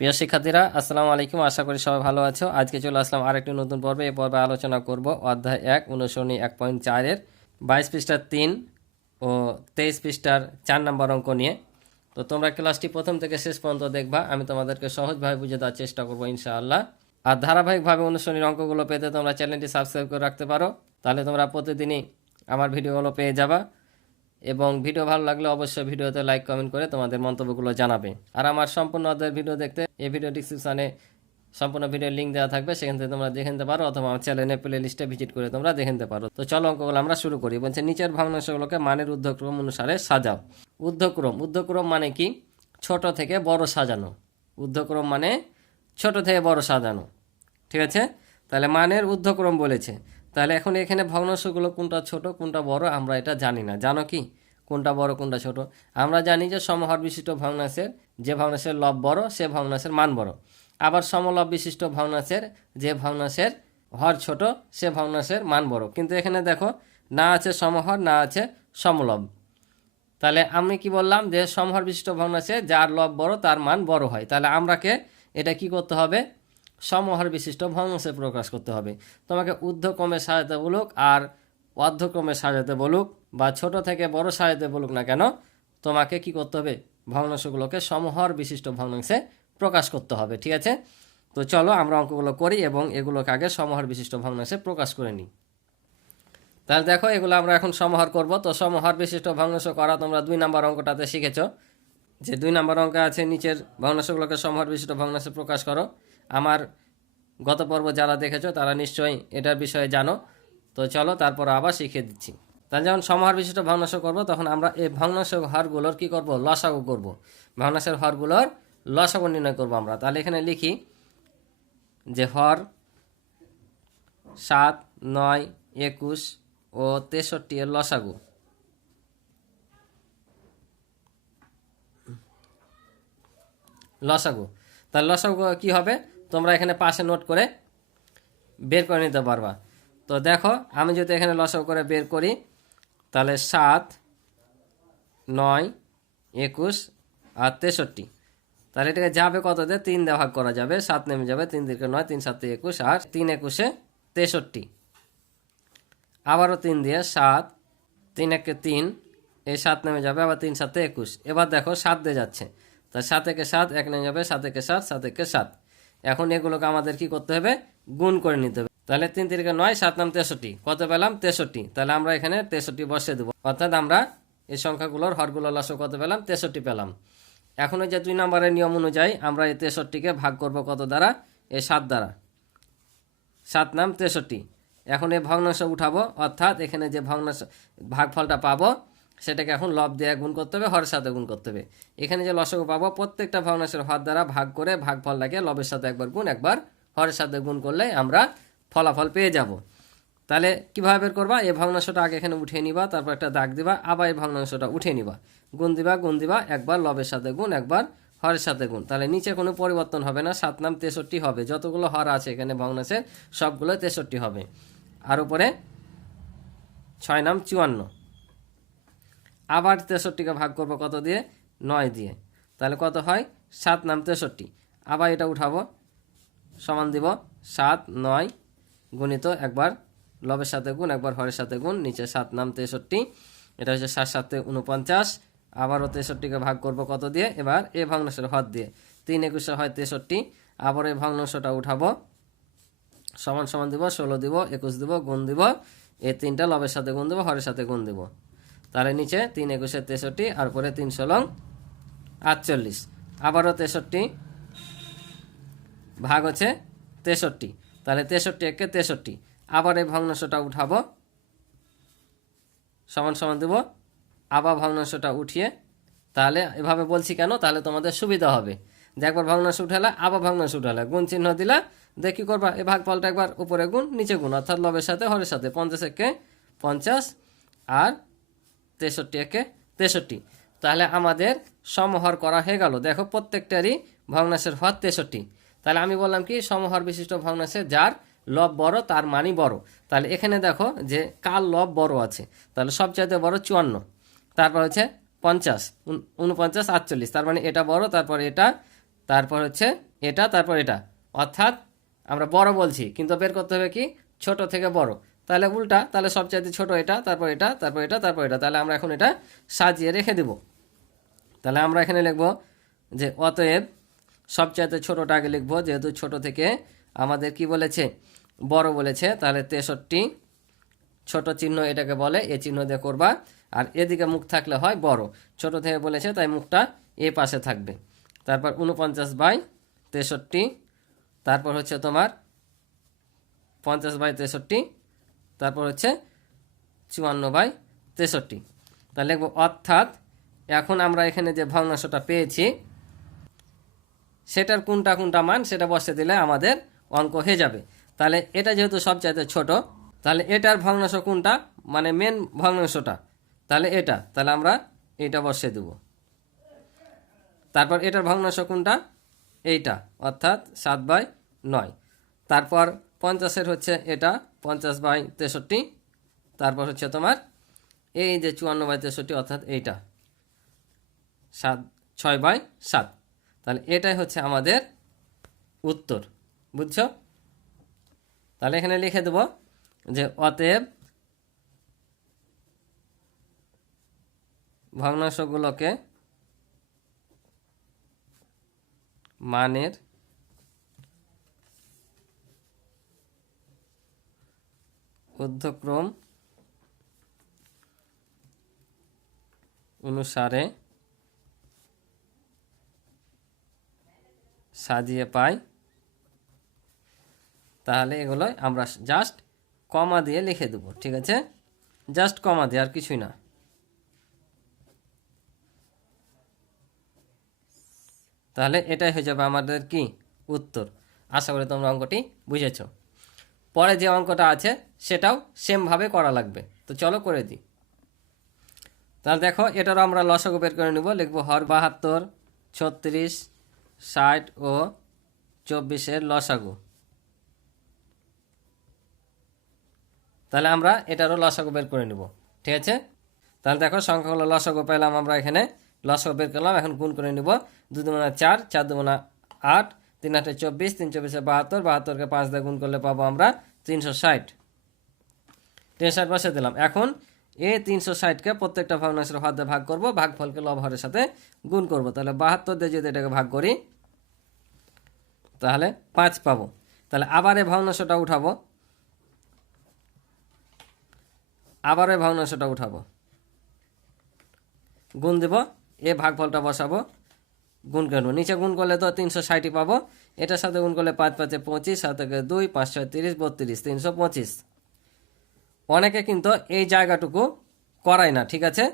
প্রিয় শিক্ষার্থীরা, আসসালামু আলাইকুম। আশা করি সবাই ভালো আছো। আজকে চলে আসলাম আরেকটি নতুন পর্বে। এই পর্বে আলোচনা করব অধ্যায় এক অনুসরণী এক পয়েন্ট চারের বাইশ পৃষ্ঠার তিন ও তেইশ পৃষ্ঠার চার নম্বর অঙ্ক নিয়ে। তো তোমরা ক্লাসটি প্রথম থেকে শেষ পর্যন্ত দেখবা। আমি তোমাদেরকে সহজভাবে বুঝে দেওয়ার চেষ্টা করব, ইনশাআল্লাহ। আর ধারাবাহিকভাবে অনুসরণীর অঙ্কগুলো পেতে তোমরা চ্যানেলটি সাবস্ক্রাইব করে রাখতে পারো। তাহলে তোমরা প্রতিদিনই আমার ভিডিওগুলো পেয়ে যাবা। এবং ভিডিও ভালো লাগলে অবশ্যই ভিডিওতে লাইক কমেন্ট করে তোমাদের মন্তব্যগুলো জানাবে। আর আমার সম্পূর্ণ ভিডিও দেখতে এই ভিডিও ডিসক্রিপশানে সম্পূর্ণ ভিডিওর লিঙ্ক দেওয়া থাকবে। সেখান থেকে তোমরা দেখে নিতে পারো অথবা আমার চ্যানেলে প্লে লিস্টে ভিজিট করে তোমরা দেখে নিতে পারো। তো চলো অঙ্কগুলো আমরা শুরু করি। বলছে, নিচের ভগ্নাংশগুলোকে মানের ঊর্ধ্বক্রম অনুসারে সাজাও। ঊর্ধ্বক্রম ঊর্ধ্বক্রম মানে কি? ছোট থেকে বড় সাজানো। ঊর্ধ্বক্রম মানে ছোট থেকে বড় সাজানো। ঠিক আছে? তাহলে মানের ঊর্ধ্বক্রম বলেছে। তাহলে এখন এখানে ভগ্নাংশগুলো কোনটা ছোট, কোনটা বড় আমরা এটা জানি না। জানো কি? কোনটা বড়, কোনটা ছোট? আমরা জানি যে সমহর বিশিষ্ট ভগ্নাংশের যে ভগ্নাংশের লব বড়, সে ভগ্নাংশের মান বড়। আবার সমলব বিশিষ্ট ভগ্নাংশের যে ভগ্নাংশের হর ছোট, সে ভগ্নাংশের মান বড়। কিন্তু এখানে দেখো, না আছে সমহর না আছে সমলব। তাহলে আমি কি বললাম যে সমহর বিশিষ্ট ভগ্নাংশে যার লব বড়, তার মান বড় হয়। তাহলে আমরাকে এটা কি করতে হবে? সমহর বিশিষ্ট ভগ্নাংশে প্রকাশ করতে হবে। তোমাকে ঊর্ধ্বক্রমে সাজাতে বলুক আর অর্ধক্রমে সাজাতে বলুক বা ছোট থেকে বড় সাজাতে বলুক না কেন, তোমাকে কি করতে হবে? ভগ্নাংশগুলোকে সমহর বিশিষ্ট ভগ্নাংশে প্রকাশ করতে হবে, ঠিক আছে? তো চলো আমরা অঙ্কগুলো করি এবং এগুলোকে আগে সমহর বিশিষ্ট ভগ্নাংশে প্রকাশ করে নিই। তাহলে দেখো, এগুলো আমরা এখন সমাহার করব। তো সমাহার বিশিষ্ট ভগ্নাংশ করা তোমরা দুই নাম্বার অঙ্কটাতে শিখেছো। যে দুই নাম্বার অঙ্ক আছে নিচের ভগ্নাংশগুলোকে সমাহার বিশিষ্ট ভগ্নাংশে প্রকাশ করো। আমার গত পর্ব যারা দেখেছ, তারা নিশ্চয়ই এটার বিষয়ে জানো। তো চলো, তারপর আবার শিখিয়ে দিচ্ছি। তাহলে যখন সমাহার বিশিষ্ট ভগ্নাংশ করব, তখন আমরা এই ভগ্নাংশ হরগুলোর কি করব? লসাগু করব। ভগ্নাংশের হরগুলোর লসাগু নির্ণয় করব আমরা। তাহলে এখানে লিখি যে হর সাত, নয়, একুশ ও তেষট্টি এর লসাগু। লসাগু। তাহলে লসাগু কি হবে? তোমরা এখানে পাশে নোট করে বের করে নিতে পারবা। তো দেখো, আমি যদি এখানে লসাগু করে বের করি, তাহলে সাত, নয়, একুশ আর তেষট্টি। তাহলে এটাকে যাবে কত দিয়ে? তিন দিয়ে ভাগ করা যাবে। সাত নেমে যাবে, তিন দিকে নয়, তিন সাতে একুশ আর তিন একুশে তেষট্টি। আবারও তিন দিয়ে সাত, তিন একে তিন, এই সাত নেমে যাবে, আবার তিন সাতে একুশ। এবার দেখো, সাত দিয়ে যাচ্ছে। তা সাত একে সাত, এক নেমে যাবে, সাত একে সাত সাত একে সাত। এখন এগুলোকে আমাদের কি করতে হবে? গুণ করে নিতে হবে। তাহলে তিন তিরিকে নয়, সাত নাম তেষট্টি। কত পেলাম? তেষট্টি। তাহলে আমরা এখানে তেষট্টি বসে দেবো। অর্থাৎ আমরা এই সংখ্যাগুলোর হরগুলোর লস কত পেলাম? তেষট্টি পেলাম। এখন যে দুই নম্বরের নিয়ম অনুযায়ী আমরা এই তেষট্টিকে ভাগ করব কত দ্বারা? এই সাত দ্বারা। সাত নাম তেষট্টি। এখন এই ভগ্নাংশ উঠাবো। অর্থাৎ এখানে যে ভগ্নাংশ ভাগফলটা পাবো সেটাকে এখন লব দিয়ে গুণ করতে হবে, হরের সাথে গুণ করতে হবে। এখানে যে লসক পাবো, প্রত্যেকটা ভগ্নাংশের হর দ্বারা ভাগ করে ভাগফলটাকে লবের সাথে একবার গুণ, একবার হরের সাথে গুণ করলে আমরা ফলাফল পেয়ে যাব। তাহলে কীভাবে বের করবা? এই ভগ্নাংশটা আগে এখানে উঠিয়ে নিবা, তারপর একটা দাগ দিবা, আবার এই ভগ্নাংশটা উঠিয়ে নিবা। গুণ দিবা গুণ দিবা, একবার লবের সাথে গুণ, একবার হরের সাথে গুণ। তাহলে নিচে কোনো পরিবর্তন হবে না, সাত নাম তেষট্টি হবে। যতগুলো হর আছে এখানে ভগ্নাংশের, সবগুলো তেষট্টি হবে। আর উপরে ছয় নাম চুয়ান্ন। আবার তেষট্টিকে ভাগ করব কত দিয়ে? নয় দিয়ে। তাহলে কত হয়? সাত নাম তেষট্টি। আবার এটা উঠাবো। সমান দিব সাত, নয় গুণিত একবার লবের সাথে গুণ, একবার হরের সাথে গুণ, নিচে সাত নাম তেষট্টি। এটা হচ্ছে সাত সাতে উনপঞ্চাশ। আবারও তেষট্টিকে ভাগ করব কত দিয়ে? এবার এ ভগ্নাংশের হদ দিয়ে। তিন একুশে হয় তেষট্টি। আবার এই ভগ্নাংশটা উঠাবো। সমান সমান দিব, ষোলো দিব, একুশ দিব, গুণ দিব। এই তিনটা লবের সাথে গুণ দেবো, হরের সাথে গুণ দিব। তাহলে নিচে তিন একুশে তেষট্টি আর পরে তিন ষোলং আটচল্লিশ। আবারও তেষট্টি ভাগ হচ্ছে তেষট্টি। তাহলে তেষট্টি একে তেষট্টি। আবার এই ভগ্নাংশটা উঠাবো। সমান সমান দেব। আবার ভগ্নাংশটা উঠিয়ে তাহলে এভাবে বলছি কেন? তাহলে তোমাদের সুবিধা হবে। যে একবার ভগ্নাংশ উঠালে আবার ভগ্নাংশ উঠালে। গুণ চিহ্ন দিলা কী করবা? ভাগ ভাগফলটা একবার উপরে গুণ, নিচে গুণ। অর্থাৎ লবের সাথে হরের সাথে। পঞ্চাশ একে পঞ্চাশ। আর তেষট্টি, একে তেষট্টি। তাহলে আমাদের সমহর করা হয়ে গেল। দেখো প্রত্যেকটারই ভগ্নাংশের হর তেষট্টি। তাহলে আমি বললাম কি, সমহর বিশিষ্ট ভগ্নাংশে যার লব বড়, তার মানই বড়। তাহলে এখানে দেখো যে কার লব বড় আছে, তাহলে সবচাইতে বড় চুয়ান্ন। তারপর হচ্ছে পঞ্চাশ, উন- উনপঞ্চাশ, আটচল্লিশ। তার মানে এটা বড়, তারপর এটা, তারপর হচ্ছে এটা, তারপর এটা। অর্থাৎ আমরা বড় বলছি, কিন্তু বের করতে হবে কি, ছোট থেকে বড়। তাহলে উল্টা, তাহলে সবচাইতে ছোট এটা, তারপর এটা তারপর এটা তারপর এটা। তাহলে আমরা এখন এটা সাজিয়ে রেখে দেব। তাহলে আমরা এখানে লিখব যে অতএব সবচাইতে ছোটোটা আগে লিখব, যেহেতু ছোট থেকে আমাদের কি বলেছে? বড় বলেছে। তাহলে তেষট্টি ছোট চিহ্ন এটাকে বলে, এ চিহ্ন দিয়ে করবা। আর এদিকে মুখ থাকলে হয় বড়। ছোট থেকে বলেছে, তাই মুখটা এ পাশে থাকবে। তারপর উনপঞ্চাশ বাই তেষট্টি, তারপর হচ্ছে তোমার পঞ্চাশ বাই তেষট্টি তারপর হচ্ছে চুয়ান্ন বাই তেষট্টি। তাহলে লিখব, অর্থাৎ এখন আমরা এখানে যে ভগ্নাংশটা পেয়েছি, সেটার কোনটা কোনটা মান, সেটা বসে দিলে আমাদের অঙ্ক হয়ে যাবে। তাহলে এটা যেহেতু সবচাইতে ছোট, তাহলে এটার ভগ্নাংশ কোনটা? মানে মেন ভগ্নাংশটা। তাহলে এটা, তাহলে আমরা এটা বসে দেব। তারপর এটার ভগ্নাংশ কোনটা? এইটা, অর্থাৎ সাত বাই নয়। তারপর পঞ্চাশের হচ্ছে এটা পঞ্চাশ বাই তেষট্টি, তারপর হচ্ছে তোমার এই যে চুয়ান্ন বাই তেষট্টি অর্থাৎ এইটা, সাত, ছয় বাই সাত। তাহলে এটাই হচ্ছে আমাদের উত্তর, বুঝছ? তাহলে এখানে লিখে দেব যে অতএব ভগ্নাংশগুলোকে মানের ঊর্ধ্বক্রম অনুসারে সাজিয়ে পাই। তাহলে এগুলো আমরা জাস্ট কমা দিয়ে লিখে দেবো, ঠিক আছে? জাস্ট কমা দিয়ে আর কিছুই না। তাহলে এটাই হয়ে যাবে আমাদের কি? উত্তর। আশা করি তোমরা অঙ্কটি বুঝেছ। পরে যে অঙ্কটা আছে সেটাও সেমভাবে করা লাগবে। তো চলো করে দিই। তাহলে দেখো, এটারও আমরা লসগো বের করে নেব। লিখব হর বাহাত্তর, ছত্রিশ, ষাট ও চব্বিশের লসাগু। তাহলে আমরা এটারও লসাগু বের করে নেব। ঠিক আছে? তাহলে দেখো, সংখ্যাগুলো লসাগু পেলাম আমরা এখানে। লসাগু বের করলাম, এখন গুণ করে নিব। দু দুগুণা চার চার দুগুণা আট তিন আটে চব্বিশ, তিন চব্বিশে বাহাত্তর, বাহাত্তরকে পাঁচ দিয়ে গুণ করলে পাবো আমরা তিনশো ষাট। তিনশো ষাট বসে দিলাম। এখন এই তিনশো ষাটকে প্রত্যেকটা ভগ্নাংশের হাত দিয়ে ভাগ করব, ভাগফলকে লবহরের সাথে গুণ করব। তাহলে বাহাত্তর দিয়ে যদি এটাকে ভাগ করি, তাহলে পাঁচ পাবো। তাহলে আবার এই ভগ্নাংশটা উঠাবো। আবার এই ভগ্নাংশটা উঠাবো। গুণ দেব, এ ভাগফলটা বসাবো। গুণ করব। নিচে গুণ করলে তো তিনশো ষাটই পাবো। এটার সাথে গুণ করলে পাঁচ পাঁচে পঁচিশ, সাত থেকে দুই পাঁচ ছয় তিরিশ, বত্রিশ, তিনশো পঁচিশ। অনেকে কিন্তু এই জায়গাটুকু করায় না, ঠিক আছে?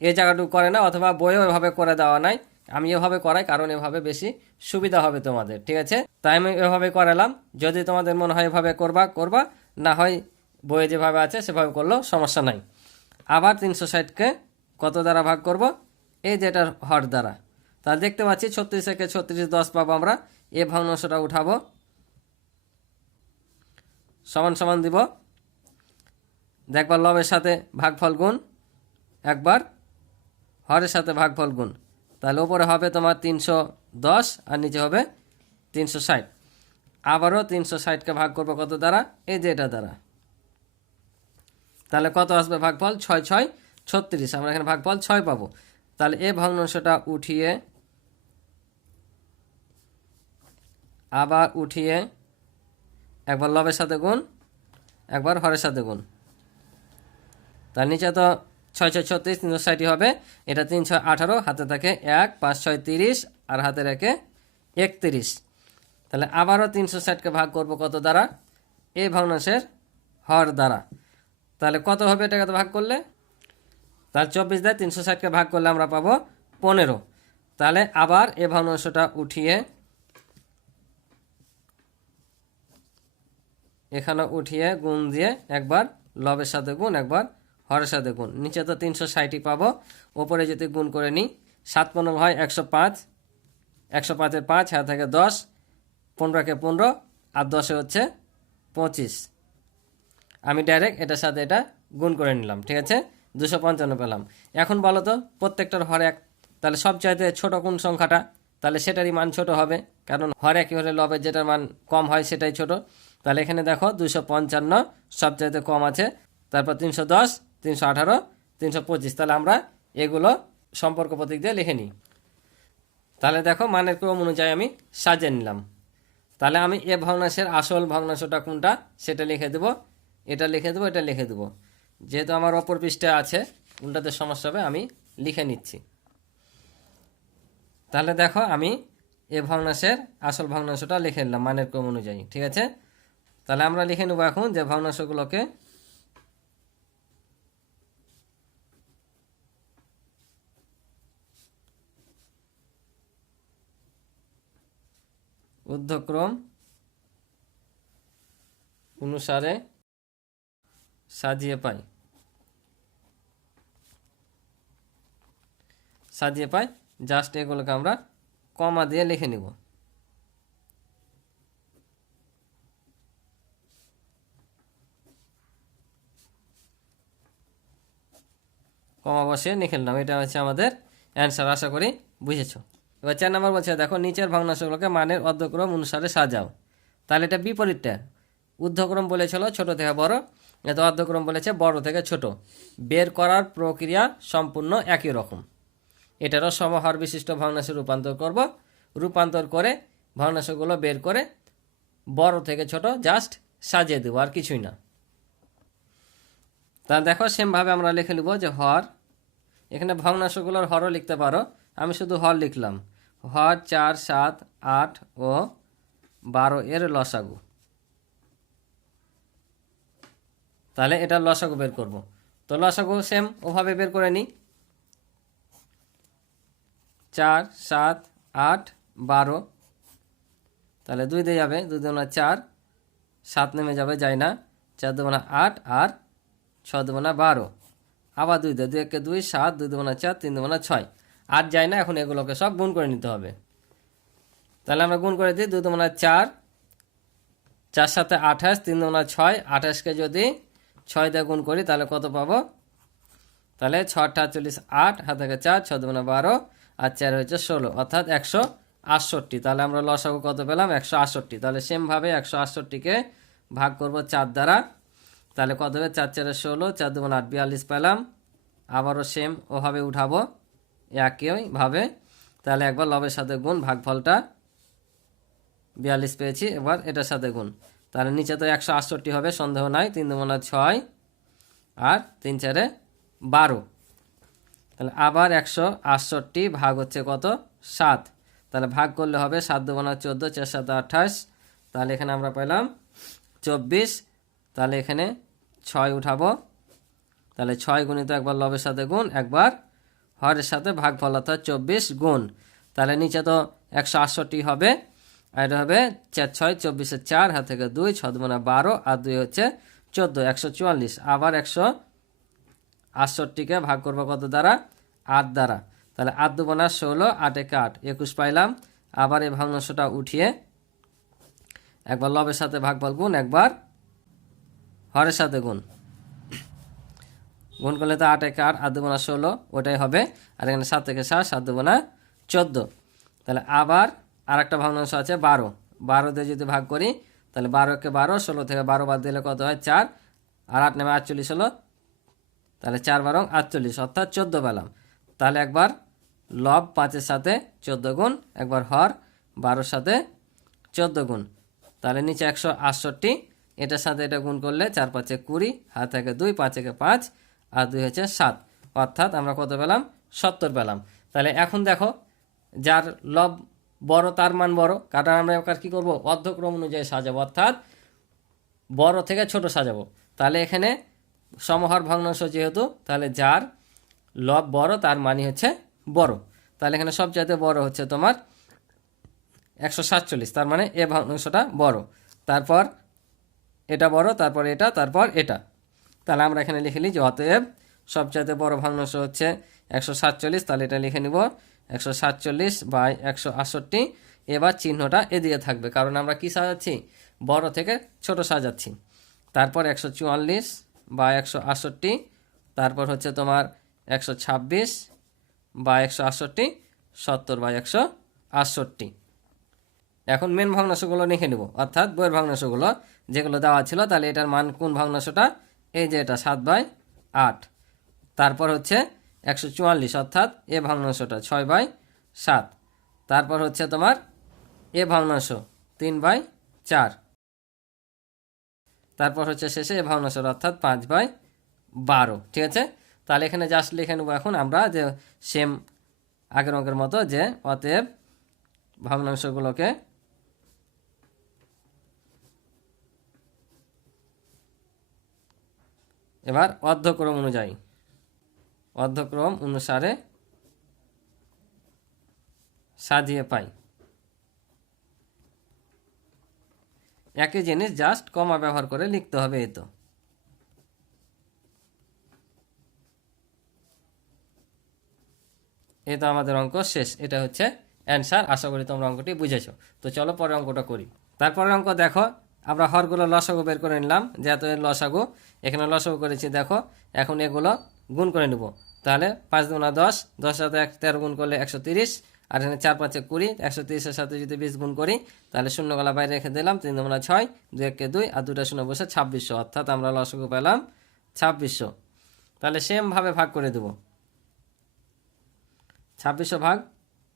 এই জায়গাটুকু করে না, অথবা বইও এভাবে করে দেওয়া নাই। আমি এভাবে করাই, কারণ এভাবে বেশি সুবিধা হবে তোমাদের, ঠিক আছে? তাই আমি এভাবে করালাম। যদি তোমাদের মনে হয় এভাবে করবা করবা। না হয় বইয়ে যেভাবে আছে, সেভাবে করলেও সমস্যা নাই। আবার তিনশো ষাটকে কত দ্বারা ভাগ করব? এই যেটার হর দ্বারা। তাহলে দেখতে পাচ্ছি ছত্রিশ থেকে ছত্রিশ দশ পাবো আমরা। এ ভগ্নাংশটা উঠাবো। সমান সমান দিব। দেখবার লবের সাথে ভাগফল গুণ। একবার হরের সাথে ভাগফল গুণ। তাহলে ওপরে হবে তোমার তিনশো দশ আর নিচে হবে তিনশো ষাট। আবারও তিনশো ষাটকে ভাগ করব কত দ্বারা? এই যে এটা দ্বারা। তাহলে কত আসবে ভাগফল? ছয় ছয়, ছত্রিশ। আমরা এখানে ভাগফল ছয় পাবো। তাহলে এ ভগ্নাংশটা উঠিয়ে আবার উঠিয়ে একবার লবের সাথে গুণ, একবার হরের সাথে গুণ। তার নিচে তো ছয় ছয় ছত্রিশ, তিনশো ষাটই হবে। এটা তিন ছয় আঠারো, হাতে থাকে এক, পাঁচ ছয় তিরিশ, আর হাতে রেখে একত্রিশ। তাহলে আবারও তিনশো ষাটকে ভাগ করব কত দ্বারা? এই ভগ্নাংশের হর দ্বারা। তাহলে কত হবে এটাকে তো ভাগ করলে? তাহলে চব্বিশ দেয় তিনশো ষাটকে ভাগ করলে আমরা পাবো পনেরো। তাহলে আবার এ ভগ্নাংশটা উঠিয়ে এখানে উঠিয়ে গুণ দিয়ে একবার লবের সাথে গুণ, একবার হরের সাথে গুণ। নিচে তো তিনশো ষাটই পাবো। ওপরে যদি গুণ করে নিই, সাত পনেরো হয় একশো পাঁচ, একশো পাঁচের পাঁচ হাত থেকে দশ, পনেরোকে পনেরো, আর দশে হচ্ছে পঁচিশ। আমি ডাইরেক্ট এটার সাথে এটা গুণ করে নিলাম, ঠিক আছে? দুশো পঞ্চান্ন পেলাম। এখন বলো তো, প্রত্যেকটার হর এক, তাহলে সবচাইতে ছোট কোন সংখ্যাটা? তাহলে সেটারই মান ছোট হবে, কারণ হর একই হলে লবের যেটার মান কম হয় সেটাই ছোট। তাহলে এখানে দেখো দুশো পঞ্চান্ন, সবচাইতে কম আছে। তারপর তিনশো দশ, তিনশো আঠারো, তিনশো পঁচিশ। তাহলে আমরা এগুলো সম্পর্ক প্রতীক দিয়ে লিখে নিই। তাহলে দেখো মানের ক্রম অনুযায়ী আমি সাজিয়ে নিলাম। তাহলে আমি এ ভগ্নাংশের আসল ভগ্নাংশটা কোনটা, সেটা লিখে দেবো। এটা লিখে দেবো, এটা লিখে দেবো। যেহেতু আমার অপর পৃষ্ঠে আছে, উল্টাতে সমস্যা হবে, আমি লিখে নিচ্ছি। তাহলে দেখো আমি এ ভগ্নাংশের আসল ভগ্নাংশটা লিখে নিলাম মানের ক্রম অনুযায়ী, ঠিক আছে? তাহলে আমরা লিখে নেব এখন যে ভগ্নাংশগুলোকে ঊর্ধ্বক্রম অনুসারে সাজিয়ে পাই। সাজিয়ে পাই জাস্ট এগুলোকে আমরা কমা দিয়ে লিখে নিব। কমা বসিয়ে লিখে নিলাম এটা হচ্ছে আমাদের অ্যান্সার আশা করি বুঝেছ। এবার চার নম্বর বলছে, দেখো, নিচের ভগ্নাংশগুলোকে মানের অর্ধক্রম অনুসারে সাজাও। তাহলে এটা বিপরীতটা। ঊর্ধ্বক্রম বলেছিল ছোট থেকে বড়, এত অর্ধক্রম বলেছে বড় থেকে ছোট। বের করার প্রক্রিয়া সম্পূর্ণ একই রকম। এটারও সমহার বিশিষ্ট ভগ্নাংশে রূপান্তর করব। রূপান্তর করে ভগ্নাংশগুলো বের করে বড় থেকে ছোট জাস্ট সাজিয়ে দেবো, আর কিছুই না। তা দেখো, সেমভাবে আমরা লিখে নেব যে হর, এখানে ভগ্নাংশগুলোর হরও লিখতে পারো। আমি শুধু হর লিখলাম। হর চার, সাত, আট ও বারো, এর লসাগু। তাহলে এটা লসাগু বের করব। তো লসাগু সেম ওভাবে বের করে নিই। চার, সাত, আট, বারো। তাহলে দুই দিয়ে যাবে, দুই দুগুণা চার। সাত নেমে যাবে যায় না। চার দুগুণা আট, আর ছ দুগুণা বারো। আবার দুই দিয়ে দুই একে দুই, সাত, দুই দুগুণা চার, তিন দুগুণা ছয়। আট যায় না, এখন এগুলোকে সব গুণ করে নিতে হবে। তাহলে আমরা গুণ করে দিই দুই দুগুণা চার চার সাথে আঠাশ, তিন দুগুণা ছয়। আঠাশকে যদি ছয় দিয়ে গুণ করি, তাহলে কত পাবো? তাহলে ছটা চল্লিশ আট হাত চার ছ দুগুণা বারো, আর চার হয়েছে ষোলো, অর্থাৎ একশো আটষট্টি। তাহলে আমরা লসাগু কত পেলাম? একশো আটষট্টি। তাহলে সেমভাবে একশো আটষট্টিকে ভাগ করব চার দ্বারা। তাহলে কত হবে? চার চারে ষোলো, চার দুগুণ আট, বিয়াল্লিশ পেলাম। আবারও সেম ওভাবে উঠাবো। একইভাবে তাহলে একবার লবের সাথে গুণ, ভাগফলটা বিয়াল্লিশ পেয়েছি, এবার এটার সাথে গুণ। তাহলে নিচে তো একশো আটষট্টি হবে, সন্দেহ নাই, তিন দুগুণা ছয় আর তিন চারে বারো। তাহলে আবার একশো আটষট্টি, ভাগ হচ্ছে কত? সাত। তাহলে ভাগ করলে হবে সাত দুগুণা চোদ্দ, চার সাত আঠাশ। তাহলে এখানে আমরা পেলাম চব্বিশ। তাহলে এখানে ছয় উঠাবো। তাহলে ছয় গুণিত একবার লবের সাথে গুণ, একবার হরের সাথে ভাগ ফল অর্থাৎ চব্বিশ গুণ। তাহলে নিচে তো একশো আটষট্টি হবে, আর এটা হবে চার ছয় চব্বিশের চার, হাত থেকে দুই ছ দুগুণা বারো, আর দুই হচ্ছে চোদ্দ, একশো চুয়াল্লিশ। আবার একশো আটষট্টিকে ভাগ করব কত দ্বারা? আট দ্বারা। তাহলে আট দুবনা ষোলো, আট একে আট, একুশ পাইলাম। আবার এই ভগ্নাংশটা উঠিয়ে একবার লবের সাথে ভাগ ভাগফল গুণ, একবার হরের সাথে গুণ। গুণ করলে তো আট একে আট আট দুবনা ষোলো, ওটাই হবে। আর এখানে সাত থেকে সাত সাত দুবনা চোদ্দ। তাহলে আবার আর একটা ভগ্নাংশ আছে, বারো। বারো দিয়ে যদি ভাগ করি, তাহলে বারোকে বারো, ষোলো থেকে বারো বাদ দিলে কত হয়? চার। আর আট নেমে আটচল্লিশ হলো, তাহলে চার বারং আটচল্লিশ, অর্থাৎ চোদ্দ পেলাম। তাহলে একবার লব পাঁচের সাথে চোদ্দ গুণ, একবার হর বারোর সাথে চোদ্দ গুণ। তাহলে নিচে একশো আটষট্টি এটার সাথে এটা গুণ করলে চার পাঁচে কুড়ি হাত থেকে দুই, পাঁচ একে পাঁচ, আর দুই হচ্ছে সাত। অর্থাৎ আমরা কত পেলাম? সত্তর পেলাম। তাহলে এখন দেখো, যার লব বড় তার মান বড়। কারণ আমরা এবার কী করব? অর্ধক্রম অনুযায়ী সাজাবো। অর্থাৎ বড় থেকে ছোট সাজাবো। তাহলে এখানে সমহার ভগ্নাংশ যেহেতু, তাহলে যার লব বড়, তার মানে হচ্ছে বড়। তাহলে এখানে সবচাইতে বড় হচ্ছে তোমার একশো সাতচল্লিশ। তার মানে এ ভগ্নাংশটা বড়। তারপর এটা বড়, তারপর এটা তারপর এটা। তাহলে আমরা এখানে লিখে নিই যে অতএব সবচাইতে বড় ভগ্নাংশ হচ্ছে একশো সাতচল্লিশ, তাহলে এটা লিখে নিব একশো সাতচল্লিশ বাই একশো আটষট্টি। এবার চিহ্নটা এদিকে থাকবে, কারণ আমরা কি সাজাচ্ছি? বড় থেকে ছোট সাজাচ্ছি। তারপর একশো চুয়াল্লিশ বা একশো আটষট্টি, তারপর হচ্ছে তোমার একশো ছাব্বিশ বা একশো আটষট্টি, সত্তর বা একশো আটষট্টি। এখন মেন ভগ্নাংশগুলো লিখে নেব, অর্থাৎ বইয়ের ভগ্নাংশগুলো যেগুলো দেওয়া ছিল, তাহলে এটার মান কোন ভগ্নাংশটা এই যে এটা সাত বাই আট। তারপর হচ্ছে একশো চুয়াল্লিশ, অর্থাৎ এ ভগ্নাংশটা ছয় বাই সাত। তারপর হচ্ছে তোমার এ ভগ্নাংশ তিন বাই চার। তারপর হচ্ছে শেষে এ ভগ্নাংশ অর্থাৎ পাঁচ বাই বারো। ঠিক আছে? তাহলে এখানে জাস্ট লিখে নেব এখন আমরা যে সেম আগের অঙ্কের মতো যে অতএব ভগ্নাংশগুলোকে এবার অর্ধক্রম অনুযায়ী। অর্ধক্রম অনুসারে সাজিয়ে পাই। একই জিনিস জাস্ট কমা ব্যবহার করে লিখতে হবে এই তো। এই তো আমাদের অঙ্ক শেষ। এটা হচ্ছে অ্যান্সার আশা করি তোমরা অঙ্কটি বুঝেছ। তো চলো পরের অঙ্কটা করি। তারপরের অঙ্ক দেখো। আমরা হরগুলো লসাগু বের করে নিলাম। যেহেতু লসাগু এখানে লসাগু করেছি, দেখো, এখন এগুলো গুণ করে নেব। তাহলে পাঁচ দুনা দশ দশ সাথে এক, তেরো গুণ করলে একশো তিরিশ, আর এখানে চার পাঁচে কুড়ি, একশো তিরিশের সাথে যদি বিশ গুণ করি, তাহলে শূন্য গলা বাইরে রেখে দিলাম, তিন দুগুণা ছয় দুই এককে দুই, আর দুটা শূন্য বসে ছাব্বিশশো, অর্থাৎ আমরা লসাগু পেলাম ছাব্বিশশো। তাহলে সেমভাবে ভাগ করে দেব। ছাব্বিশশো ভাগ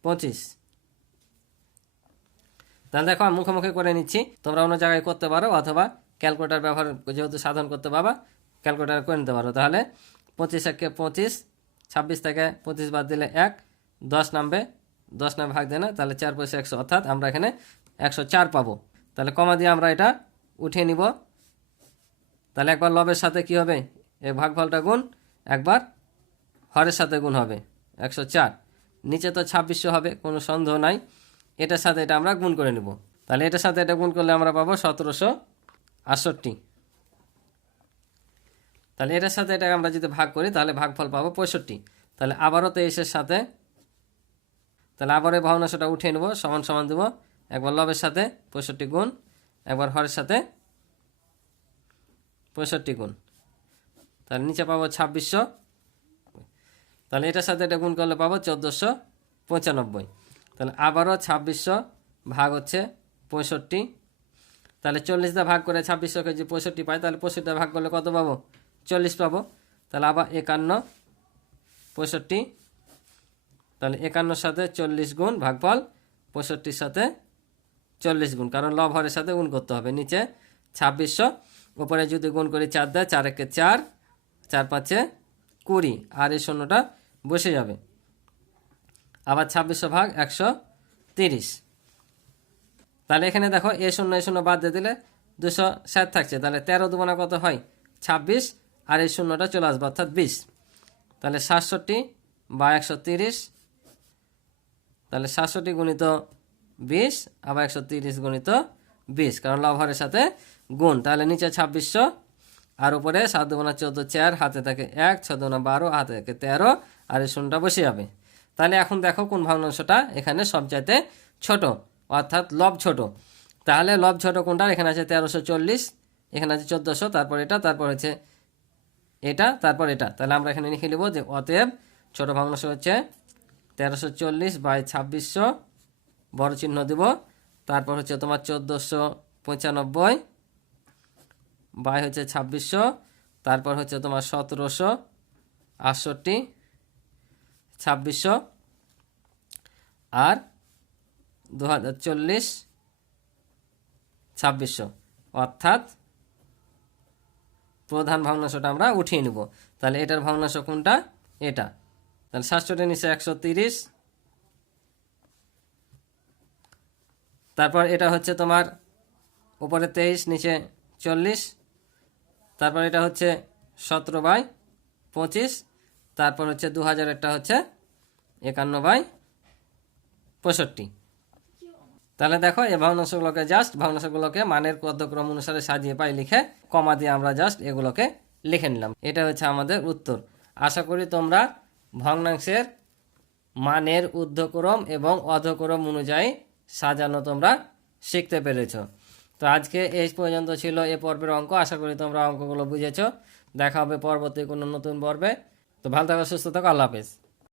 পঁচিশ। তাহলে দেখো, আমি মুখোমুখি করে নিচ্ছি, তোমরা অন্য জায়গায় করতে পারো, অথবা ক্যালকুলেটার ব্যবহার যেহেতু সাধন করতে পারবা, ক্যালকুলেটার করে নিতে পারো। তাহলে পঁচিশ একে পঁচিশ, ছাব্বিশ থেকে পঁচিশ বাদ দিলে এক, দশ নামবে, দশ নামে ভাগ দেয় না, তাহলে চার পয়সা একশো, অর্থাৎ আমরা এখানে একশো চার পাবো। তাহলে কমা দিয়ে আমরা এটা উঠিয়ে নিব। তাহলে একবার লবের সাথে কি হবে? এই ভাগফলটা গুণ, একবার হরের সাথে গুণ হবে, একশো চার। নিচে তো ছাব্বিশশো হবে, কোনো সন্দেহ নাই। এটার সাথে এটা আমরা গুণ করে নেব। তাহলে এটার সাথে এটা গুণ করলে আমরা পাবো সতেরোশো আটষট্টি। তাহলে এটার সাথে এটা আমরা যদি ভাগ করি, তাহলে ভাগফল পাবো পঁয়ষট্টি। তাহলে আবারও তেইশের সাথে, তাহলে আবার এই ভগ্নাংশটা উঠিয়ে নেব, সমান সমান দেবো। একবার লবের সাথে পঁয়ষট্টি গুণ, একবার হরের সাথে পঁয়ষট্টি গুণ। তাহলে নিচে পাবো ছাব্বিশশো। তাহলে এটার সাথে এটা গুণ করলে পাবো চোদ্দোশো পঁচানব্বই। তাহলে আবারও ছাব্বিশশো ভাগ হচ্ছে পঁয়ষট্টি। তাহলে চল্লিশটা ভাগ করে ছাব্বিশশোকে যে পঁয়ষট্টি পাই, তাহলে পঁয়ষট্টি ভাগ করলে কত পাবো? চল্লিশ পাবো। তাহলে আবার একান্ন, পঁয়ষট্টি, তাহলে একান্নর সাথে চল্লিশ গুণ ভাগফল, পঁয়ষট্টির সাথে চল্লিশ গুণ, কারণ লব হরের সাথে গুণ করতে হবে। নিচে ছাব্বিশশো, উপরে যদি গুণ করি চার দেয়, চার একে চার চার পাঁচে কুড়ি, আর এই শূন্যটা বসে যাবে। আবার ছাব্বিশশো ভাগ একশো তিরিশ। তাহলে এখানে দেখো এ শূন্য এ শূন্য বাদ দিয়ে দিলে দুশো ষাট থাকছে। তাহলে তেরো দুগুণা কত হয়? ছাব্বিশ। আর এই শূন্যটা চলে আসবে অর্থাৎ বিশ। তাহলে সাতষট্টি বা একশো তিরিশ। তাহলে সাতষট্টি গুণিত বিশ, আবার একশো তিরিশ গুণিত বিশ। কারণ লভরের সাথে গুণ। তাহলে নিচে ছাব্বিশশো, আর উপরে সাত দুগুণা চোদ্দ চার, হাতে থাকে এক, ছ দুগুণা বারো, হাতে থাকে তেরো, আর এই শূন্যটা বসে যাবে তাহলে এখন দেখো কোন ভগ্নাংশটা এখানে সবচাইতে ছোট। অর্থাৎ লব ছোট। তাহলে লব ছোট কোনটা এখানে আছে তেরোশো চল্লিশ, এখানে আছে চোদ্দোশো, তারপর এটা, তারপর হচ্ছে এটা, তারপর এটা। তাহলে আমরা এখানে লিখে নেব যে অতএব ছোট ভগ্নাংশ হচ্ছে তেরোশো চল্লিশ বাই ছাব্বিশশো, বড় চিহ্ন দেব। তারপর হচ্ছে তোমার চোদ্দোশো পঁচানব্বই বাই হচ্ছে ছাব্বিশশো, তারপর হচ্ছে তোমার সতেরোশো আটষট্টি, ছাব্বিশশো। আর দু হাজার চল্লিশ, ছাব্বিশশো। অর্থাৎ প্রধান ভগ্নাংশটা আমরা উঠিয়ে নিব। তাহলে এটার ভগ্নাংশ কোনটা? এটা। তাহলে সাতষট্টি নিচে একশো তিরিশ। তারপর এটা হচ্ছে তোমার উপরে তেইশ, নিচে চল্লিশ। তারপর এটা হচ্ছে সতেরো বাই পঁচিশ। তারপর হচ্ছে দু হাজারেরটা হচ্ছে একান্ন বাই পঁয়ষট্টি। তাহলে দেখো, এই ভগ্নাংশগুলোকে জাস্ট ভগ্নাংশগুলোকে মানের পদ্মক্রম অনুসারে সাজিয়ে পাই লিখে কমা দিয়ে আমরা জাস্ট এগুলোকে লিখে নিলাম। এটা হচ্ছে আমাদের উত্তর। আশা করি তোমরা ভগ্নাংশের মানের ঊর্ধ্বক্রম এবং অধক্রম অনুযায়ী সাজানো তোমরা শিখতে পেরেছ। তো আজকে এই পর্যন্ত ছিল এ পর্বের অঙ্ক। আশা করি তোমরা অঙ্কগুলো বুঝেছ। দেখা হবে পরবর্তী কোনো নতুন পর্বে। তো ভালো থাকো, সুস্থ থাকো, আল্লাহ হাফেজ।